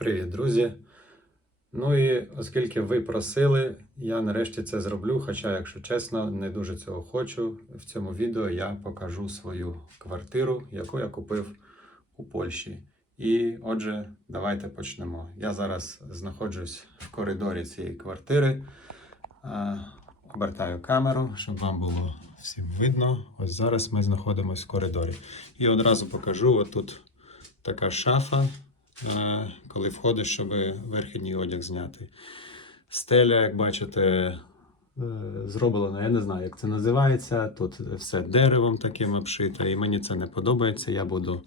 Привіт, друзі! Ну і оскільки ви просили, я нарешті це зроблю. Хоча, якщо чесно, не дуже цього хочу. В цьому відео я покажу свою квартиру, яку я купив у Польщі. І отже, давайте почнемо. Я зараз знаходжусь в коридорі цієї квартири. Обертаю камеру, щоб вам було всім видно. Ось зараз ми знаходимося в коридорі. І одразу покажу: отут така шафа, коли входиш, щоб верхній одяг зняти. Стеля, як бачите, е, зроблена, я не знаю, як це називається. Тут все деревом таким обшите, і мені це не подобається. Я буду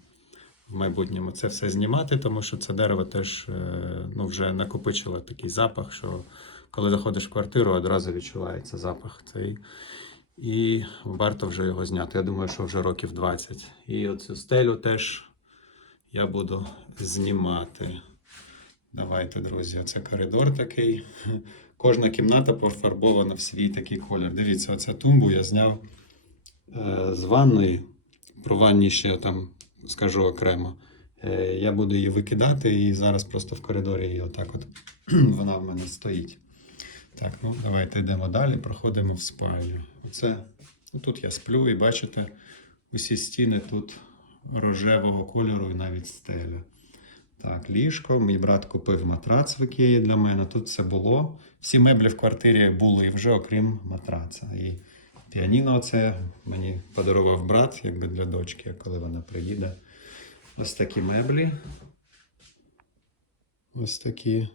в майбутньому це все знімати, тому що це дерево теж е, ну, вже накопичило такий запах, що коли заходиш в квартиру, одразу відчувається запах цей. І варто вже його зняти. Я думаю, що вже років 20. І оцю стелю теж я буду знімати. Давайте, друзі, це коридор такий. Кожна кімната пофарбована в свій такий колір. Дивіться, оцю тумбу я зняв е, з ванної. Про ванні ще там скажу окремо. Е, я буду її викидати і зараз просто в коридорі її отак от вона в мене стоїть. Так, ну давайте йдемо далі, проходимо в спальню. Оце, ну, тут я сплю і бачите, усі стіни тут рожевого кольору і навіть стеля. Так, ліжко. Мій брат купив матрац в Ікеї для мене. Тут все було. Всі меблі в квартирі були вже, окрім матраца. І піаніно це мені подарував брат, якби для дочки, коли вона приїде. Ось такі меблі. Ось такі.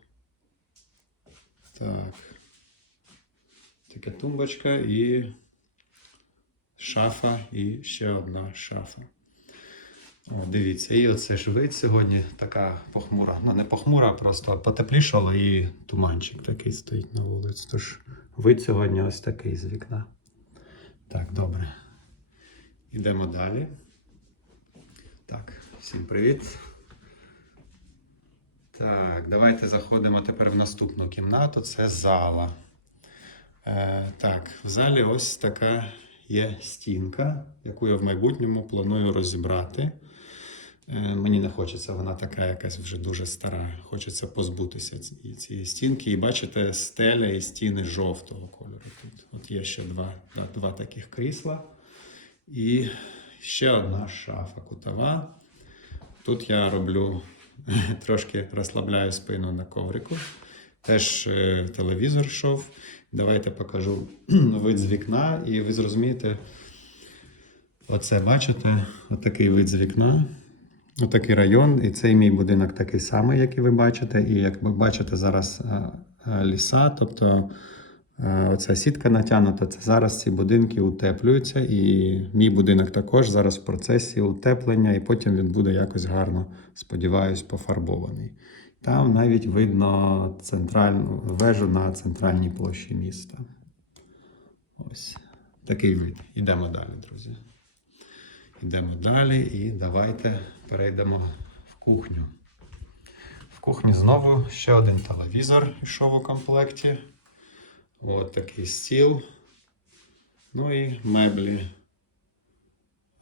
Так. Така тумбочка і шафа, і ще одна шафа. О, дивіться, і оце ж вид сьогодні така похмура. Ну, не похмура, просто потеплішало і туманчик такий стоїть на вулиці. Тож вид сьогодні ось такий з вікна. Так, добре. Йдемо далі. Так, всім привіт. Так, давайте заходимо тепер в наступну кімнату. Це зала. Е, так, в залі ось така є стінка, яку я в майбутньому планую розібрати. Е, мені не хочеться, вона така якась вже дуже стара. Хочеться позбутися ці- цієї стінки. І бачите, стеля і стіни жовтого кольору. Тут от є ще два, да, два таких крісла. І ще одна шафа кутова. Тут я роблю трошки розслабляю спину на коврику. Теж е, телевізор йшов. Давайте покажу вид з вікна, і ви зрозумієте, оце бачите, отакий вид з вікна. Отакий район, і цей мій будинок такий самий, як і ви бачите. І як ви бачите, зараз е, е, ліса, тобто е, оця сітка натягнута, це зараз ці будинки утеплюються. І мій будинок також зараз в процесі утеплення, і потім він буде якось гарно, сподіваюсь, пофарбований. Там навіть видно центральну вежу на центральній площі міста. Ось такий вид. Йдемо далі, друзі. Йдемо далі і давайте перейдемо в кухню. В кухні знову ще один телевізор йшов у комплекті. От такий стіл. Ну і меблі.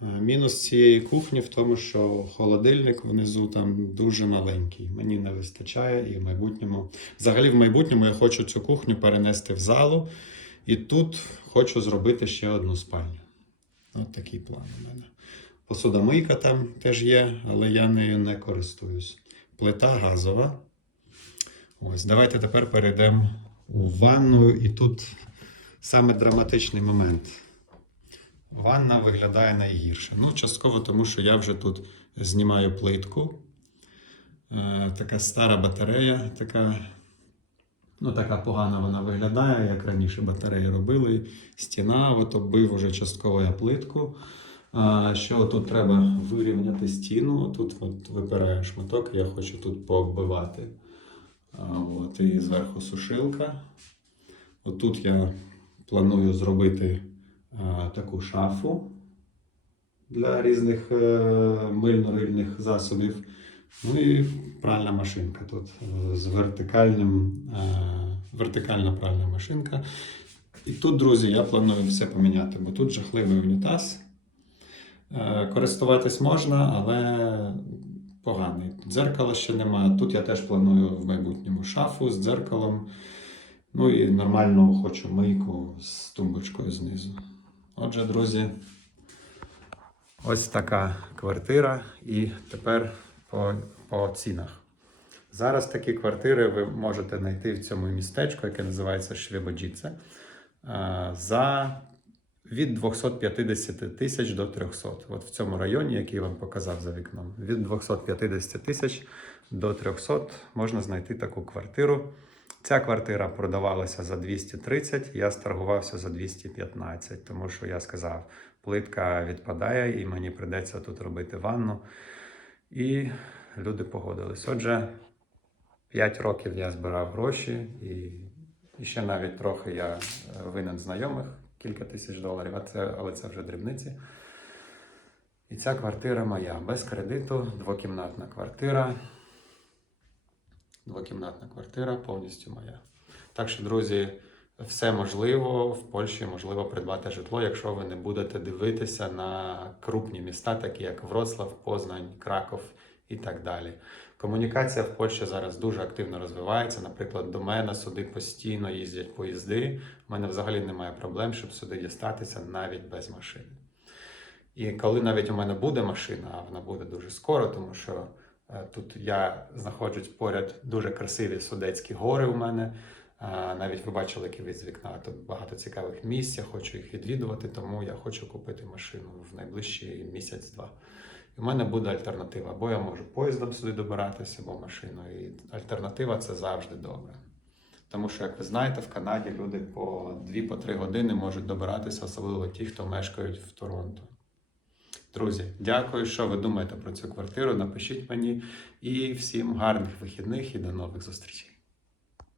Е, Мінус цієї кухні в тому, що холодильник внизу там дуже маленький. Мені не вистачає і в майбутньому. Взагалі, в майбутньому я хочу цю кухню перенести в залу. І тут хочу зробити ще одну спальню. От такий план у мене. Посудомийка там теж є, але я нею не користуюсь. Плита газова. Ось, давайте тепер перейдемо у ванну. І тут саме драматичний момент. Ванна виглядає найгірше. Ну, частково тому, що я вже тут знімаю плитку. Е, така стара батарея, така, ну, така погана вона виглядає, як раніше батареї робили. Стіна, от оббив уже частково я плитку. А, що тут треба вирівняти стіну. Тут от випирає шматок, я хочу тут пооббивати. А, от, і зверху сушилка. Отут я планую зробити таку шафу для різних е, мильно-рильних засобів. Ну і пральна машинка тут е, з вертикальним, е, вертикальна пральна машинка. І тут, друзі, я планую все поміняти, бо тут жахливий унітаз. Е, Користуватись можна, але поганий. Дзеркала ще немає. Тут я теж планую в майбутньому шафу з дзеркалом. Ну і нормальну хочу мийку з тумбочкою знизу. Отже, друзі, ось така квартира. І тепер по, по цінах. Зараз такі квартири ви можете знайти в цьому містечку, яке називається Швебоджіце, е, за від 250 тисяч до 300. От в цьому районі, який я вам показав за вікном, від 250 тисяч до 300 можна знайти таку квартиру. Ця квартира продавалася за 230, я сторгувався за 215, тому що я сказав, плитка відпадає і мені прийдеться тут робити ванну. І люди погодились. Отже, 5 років я збирав гроші, і, і ще навіть трохи я е, винен знайомих кілька тисяч доларів, а це, але це вже дрібниці. І ця квартира моя без кредиту, двокімнатна квартира. Двокімнатна квартира повністю моя. Так що, друзі, все можливо. В Польщі можливо придбати житло, якщо ви не будете дивитися на крупні міста, такі як Вроцлав, Познань, Краков і так далі. Комунікація в Польщі зараз дуже активно розвивається. Наприклад, до мене сюди постійно їздять поїзди. У мене взагалі немає проблем, щоб сюди дістатися навіть без машини. І коли навіть у мене буде машина, а вона буде дуже скоро, тому що тут я знаходжусь поряд дуже красиві Судецькі гори у мене. Навіть ви бачили вид з вікна. Тут багато цікавих місць, я хочу їх відвідувати, тому я хочу купити машину в найближчий місяць-два. І в мене буде альтернатива. Або я можу поїздом сюди добиратися, або машиною. І альтернатива це завжди добре. Тому що, як ви знаєте, в Канаді люди по 2-3 години можуть добиратися, особливо ті, хто мешкають в Торонто. Друзі, дякую, що ви думаєте про цю квартиру. Напишіть мені і всім гарних вихідних і до нових зустрічей.